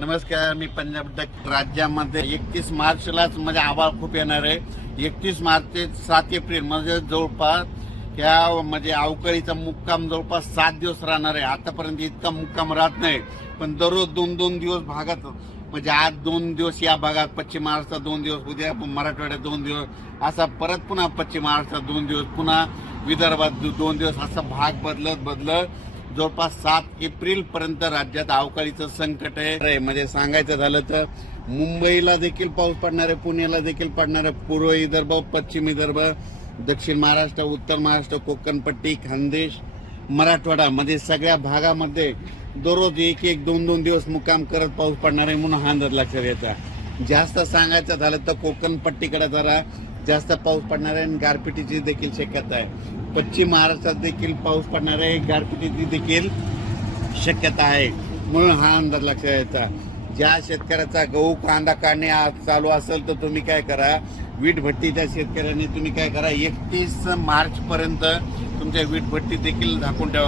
नमस्कार मी पंजाब राज्यामध्ये एकतीस मार्चलाच म्हणजे आभाळ खूप येणार आहे. एकतीस मार्च ते सात एप्रिल म्हणजे जवळपास या म्हणजे अवकाळीचा मुक्काम जवळपास सात दिवस राहणार आहे. आतापर्यंत इतका मुक्काम राहत नाही पण दररोज दोन दोन दिवस भागात म्हणजे आज दोन दिवस या भागात पश्चिम महाराष्ट्रात दोन दिवस उद्या मराठवाड्यात दोन दिवस असा परत पुन्हा पश्चिम महाराष्ट्रात दोन दिवस पुन्हा विदर्भात दोन दिवस असा भाग बदलत बदलत जवळपास सात एप्रिल पर्यंत राज्यात अवकाळीचं संकट आहे. म्हणजे सांगायचं झालं तर मुंबईला देखील पाऊस पडणार आहे पुण्याला देखील पडणार आहे. पूर्व विदर्भ पश्चिम विदर्भ दक्षिण महाराष्ट्र उत्तर महाराष्ट्र कोकणपट्टी खानदेश मराठवाडा म्हणजे सगळ्या भागामध्ये दररोज एक एक दोन दोन दिवस मुक्काम करत पाऊस पडणार आहे म्हणून हा अंदाज लक्षात घ्यायचा जास्त सांगायचं झालं तर कोकणपट्टीकडे जरा जास्त पाऊस पडणार आहे आणि गारपिटीची देखील शक्यता आहे. पश्चिम महाराष्ट्रात देखील पाऊस पडणार आहे गारपिटीची देखील शक्यता आहे. म्हणून हा अंदाज लक्षात घ्यायचा ज्या शेतकऱ्याचा गहू कांदा काढणे आज चालू असेल तर तुम्ही काय करा? वीटभट्टीच्या शेतकऱ्यांनी तुम्ही काय करा? एकतीस मार्चपर्यंत तुमच्या वीटभट्टी देखील झाकून ठेवा.